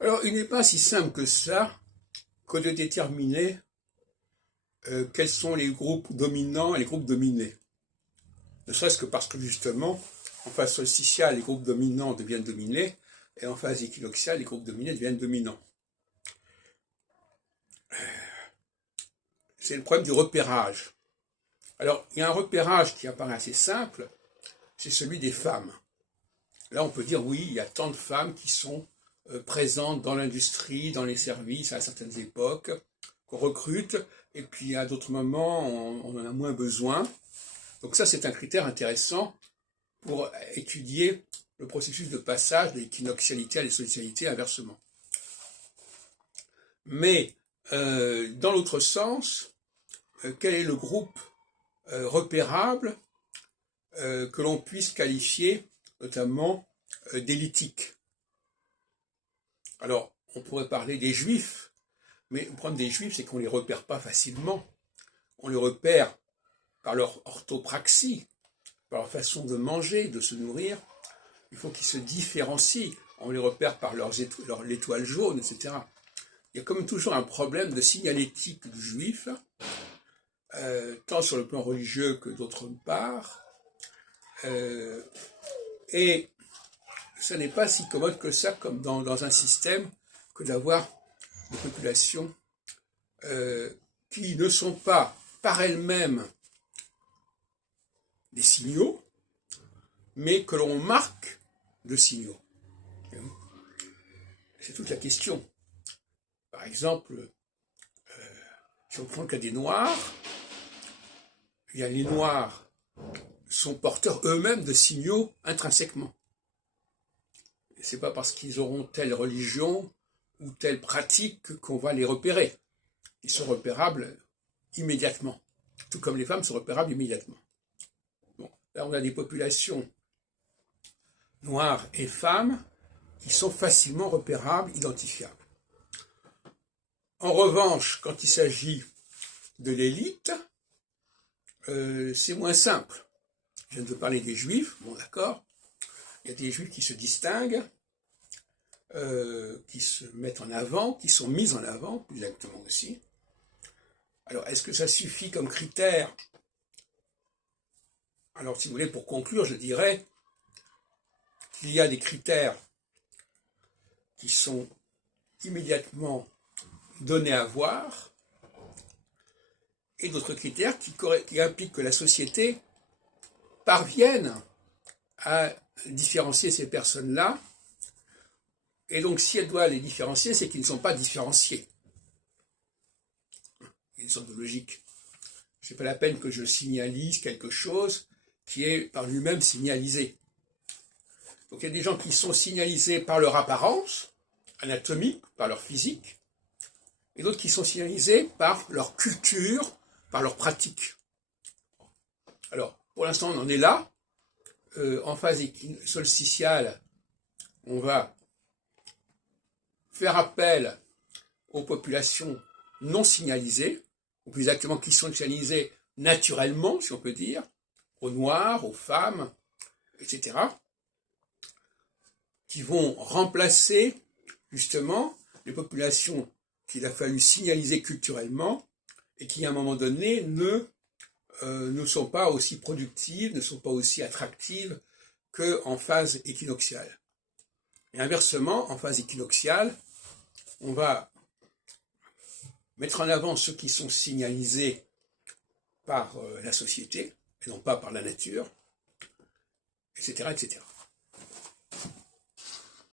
Alors, il n'est pas si simple que ça que de déterminer quels sont les groupes dominants et les groupes dominés. Ne serait-ce que parce que justement, en phase solsticiale, les groupes dominants deviennent dominés, et en phase équinoxiale, les groupes dominés deviennent dominants. C'est le problème du repérage. Alors, il y a un repérage qui apparaît assez simple, c'est celui des femmes. Là, on peut dire, oui, il y a tant de femmes qui sont présentes dans l'industrie, dans les services à certaines époques, qu'on recrute, et puis à d'autres moments, on en a moins besoin. Donc ça, c'est un critère intéressant pour étudier le processus de passage de l'équinoxialité à l'essolsticialité inversement. Mais, dans l'autre sens, quel est le groupe repérable que l'on puisse qualifier notamment d'élithique? Alors, on pourrait parler des juifs, mais le problème des juifs, c'est qu'on ne les repère pas facilement. On les repère par leur orthopraxie, par leur façon de manger, de se nourrir. Il faut qu'ils se différencient. On les repère par l'étoile jaune, etc. Il y a comme toujours un problème de signalétique du juif, tant sur le plan religieux que d'autre part. Et ça n'est pas si commode que ça, comme dans un système, que d'avoir des populations qui ne sont pas par elles-mêmes des signaux, mais que l'on marque de signaux. C'est toute la question. Par exemple, si on prend le cas des Noirs, les Noirs sont porteurs eux-mêmes de signaux intrinsèquement. Ce n'est pas parce qu'ils auront telle religion ou telle pratique qu'on va les repérer. Ils sont repérables immédiatement, tout comme les femmes sont repérables immédiatement. Bon, là, on a des populations noires et femmes qui sont facilement repérables, identifiables. En revanche, quand il s'agit de l'élite, c'est moins simple. Je viens de parler des juifs, bon d'accord, il y a des juifs qui se distinguent, qui se mettent en avant, qui sont mis en avant, plus exactement aussi. Alors, est-ce que ça suffit comme critère? Alors, si vous voulez, pour conclure, je dirais qu'il y a des critères qui sont immédiatement donnés à voir, et d'autres critères qui impliquent que la société parvienne à différencier ces personnes-là, et donc si elle doit les différencier, c'est qu'ils ne sont pas différenciés. Il y a une sorte de logique. Ce n'est pas la peine que je signalise quelque chose qui est par lui-même signalisé. Donc il y a des gens qui sont signalisés par leur apparence anatomique, par leur physique, et d'autres qui sont signalisés par leur culture, par leur pratique. Alors, pour l'instant, on en est là. En phase solsticiale, on va faire appel aux populations non signalisées, ou plus exactement qui sont signalisées naturellement, si on peut dire, aux Noirs, aux femmes, etc., qui vont remplacer justement les populations qu'il a fallu signaliser culturellement et qui, à un moment donné, ne sont pas aussi productives, ne sont pas aussi attractives qu'en phase équinoxiale. Et inversement, en phase équinoxiale, on va mettre en avant ceux qui sont signalisés par la société, et non pas par la nature, etc., etc.